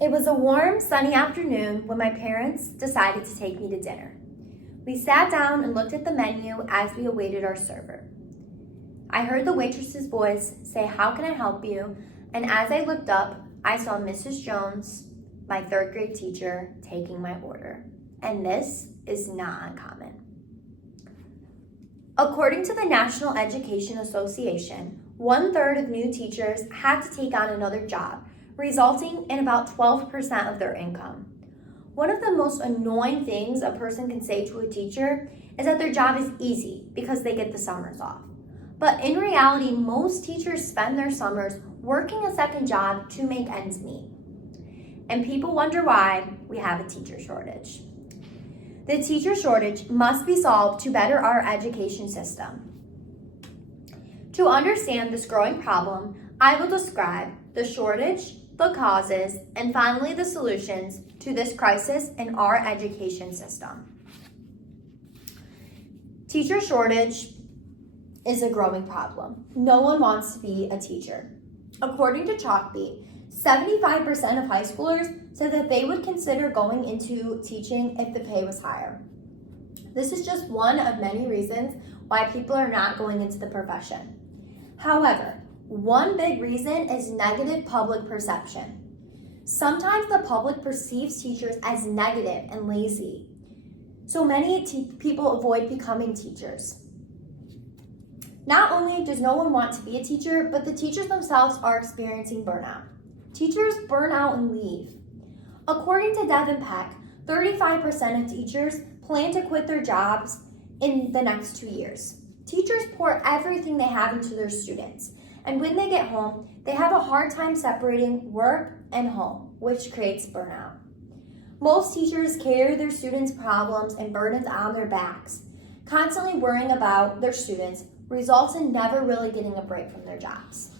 It was a warm, sunny afternoon when my parents decided to take me to dinner. We sat down and looked at the menu as we awaited our server. I heard the waitress's voice say, "How can I help you?" And as I looked up, I saw Mrs. Jones, my third grade teacher, taking my order. And this is not uncommon. According to the National Education Association, 1/3 of new teachers have to take on another job, resulting in about 12% of their income. One of the most annoying things a person can say to a teacher is that their job is easy because they get the summers off. But in reality, most teachers spend their summers working a second job to make ends meet. And people wonder why we have a teacher shortage. The teacher shortage must be solved to better our education system. To understand this growing problem, I will describe the shortage, the causes, and finally the solutions to this crisis in our education system. Teacher shortage is a growing problem. No one wants to be a teacher. According to Chalkbeat, 75% of high schoolers said that they would consider going into teaching if the pay was higher. This is just one of many reasons why people are not going into the profession. However, one big reason is negative public perception. Sometimes the public perceives teachers as negative and lazy, so many people avoid becoming teachers. Not only does no one want to be a teacher, but the teachers themselves are experiencing burnout. Teachers burn out and leave. According to Devin Peck, 35% of teachers plan to quit their jobs in the next 2 years. Teachers pour everything they have into their students, and when they get home, they have a hard time separating work and home, which creates burnout. Most teachers carry their students' problems and burdens on their backs. Constantly worrying about their students results in never really getting a break from their jobs.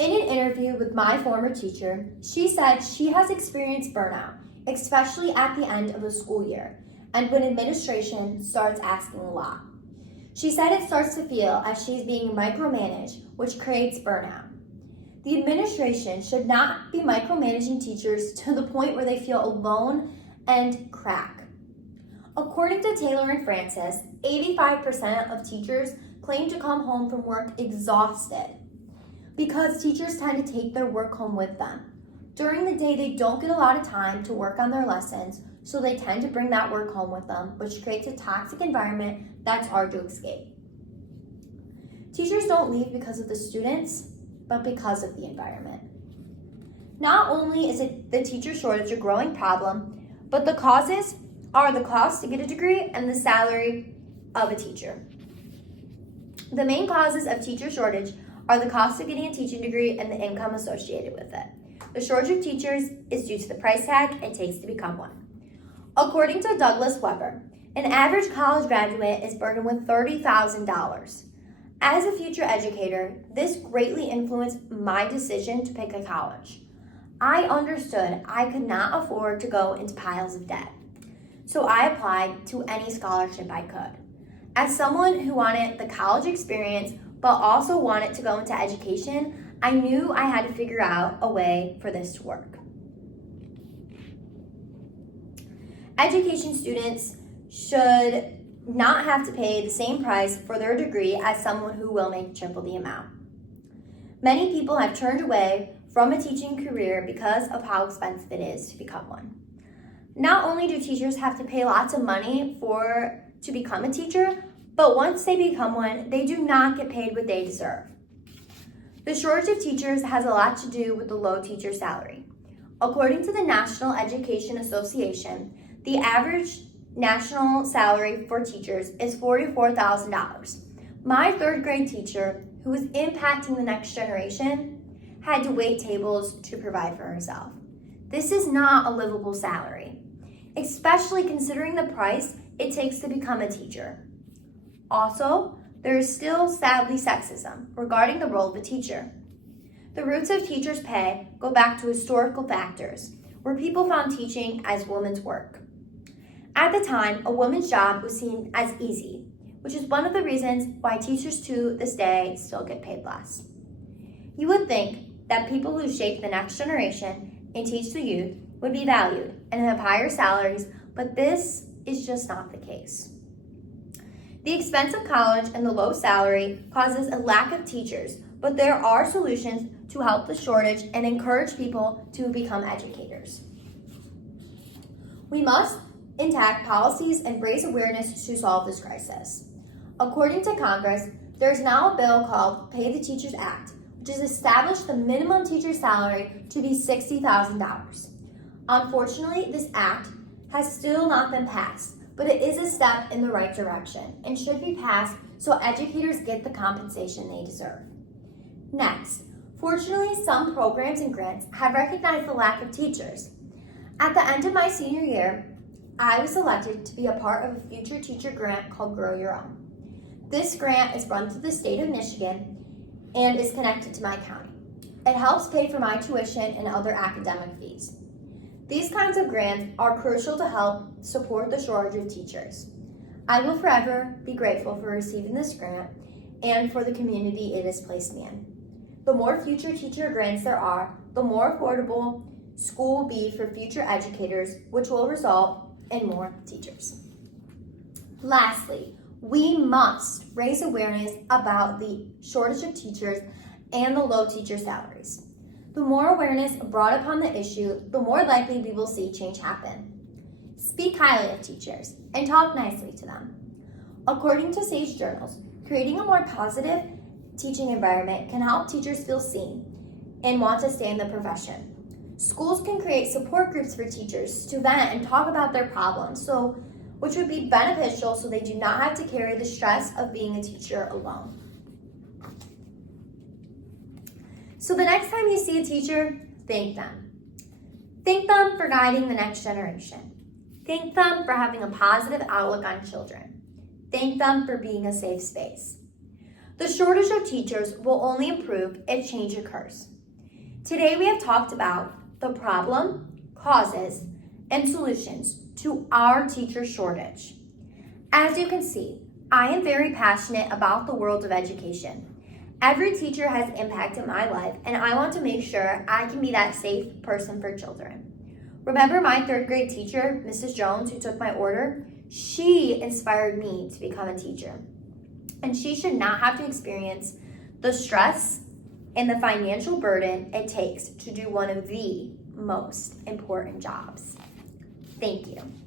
In an interview with my former teacher, she said she has experienced burnout, especially at the end of the school year, and when administration starts asking a lot. She said it starts to feel as she's being micromanaged, which creates burnout. The administration should not be micromanaging teachers to the point where they feel alone and crack. According to Taylor and Francis, 85% of teachers claim to come home from work exhausted because teachers tend to take their work home with them. During the day, they don't get a lot of time to work on their lessons, so they tend to bring that work home with them, which creates a toxic environment that's hard to escape. Teachers don't leave because of the students, but because of the environment. Not only is it the teacher shortage a growing problem, but the causes are the cost to get a degree and the salary of a teacher. The main causes of teacher shortage are the cost of getting a teaching degree and the income associated with it. The shortage of teachers is due to the price tag it takes to become one. According to Douglas Weber, an average college graduate is burdened with $30,000. As a future educator, this greatly influenced my decision to pick a college. I understood I could not afford to go into piles of debt, so I applied to any scholarship I could. As someone who wanted the college experience but also wanted to go into education, I knew I had to figure out a way for this to work. Education students should not have to pay the same price for their degree as someone who will make triple the amount. Many people have turned away from a teaching career because of how expensive it is to become one. Not only do teachers have to pay lots of money to become a teacher, but once they become one, they do not get paid what they deserve. The shortage of teachers has a lot to do with the low teacher salary. According to the National Education Association, the average national salary for teachers is $44,000. My third grade teacher, who was impacting the next generation, had to wait tables to provide for herself. This is not a livable salary, especially considering the price it takes to become a teacher. Also, there is still sadly sexism regarding the role of a teacher. The roots of teachers' pay go back to historical factors, where people found teaching as women's work. At the time, a woman's job was seen as easy, which is one of the reasons why teachers to this day still get paid less. You would think that people who shape the next generation and teach the youth would be valued and have higher salaries, but this is just not the case. The expense of college and the low salary causes a lack of teachers, but there are solutions to help the shortage and encourage people to become educators. We must enact policies and raise awareness to solve this crisis. According to Congress, there is now a bill called Pay the Teachers Act, which has established the minimum teacher salary to be $60,000. Unfortunately, this act has still not been passed, but it is a step in the right direction and should be passed so educators get the compensation they deserve. Next, fortunately, some programs and grants have recognized the lack of teachers. At the end of my senior year, I was selected to be a part of a future teacher grant called Grow Your Own. This grant is run through the state of Michigan and is connected to my county. It helps pay for my tuition and other academic fees. These kinds of grants are crucial to help support the shortage of teachers. I will forever be grateful for receiving this grant and for the community it has placed me in. The more future teacher grants there are, the more affordable school will be for future educators, which will result in more teachers. Lastly, we must raise awareness about the shortage of teachers and the low teacher salaries. The more awareness brought upon the issue, the more likely we will see change happen. Speak highly of teachers and talk nicely to them. According to Sage Journals, creating a more positive teaching environment can help teachers feel seen and want to stay in the profession. Schools can create support groups for teachers to vent and talk about their problems, which would be beneficial so they do not have to carry the stress of being a teacher alone. So the next time you see a teacher, thank them. Thank them for guiding the next generation. Thank them for having a positive outlook on children. Thank them for being a safe space. The shortage of teachers will only improve if change occurs. Today we have talked about the problem, causes, and solutions to our teacher shortage. As you can see, I am very passionate about the world of education. Every teacher has impacted my life, and I want to make sure I can be that safe person for children. Remember my third grade teacher, Mrs. Jones, who took my order? She inspired me to become a teacher. And she should not have to experience the stress and the financial burden it takes to do one of the most important jobs. Thank you.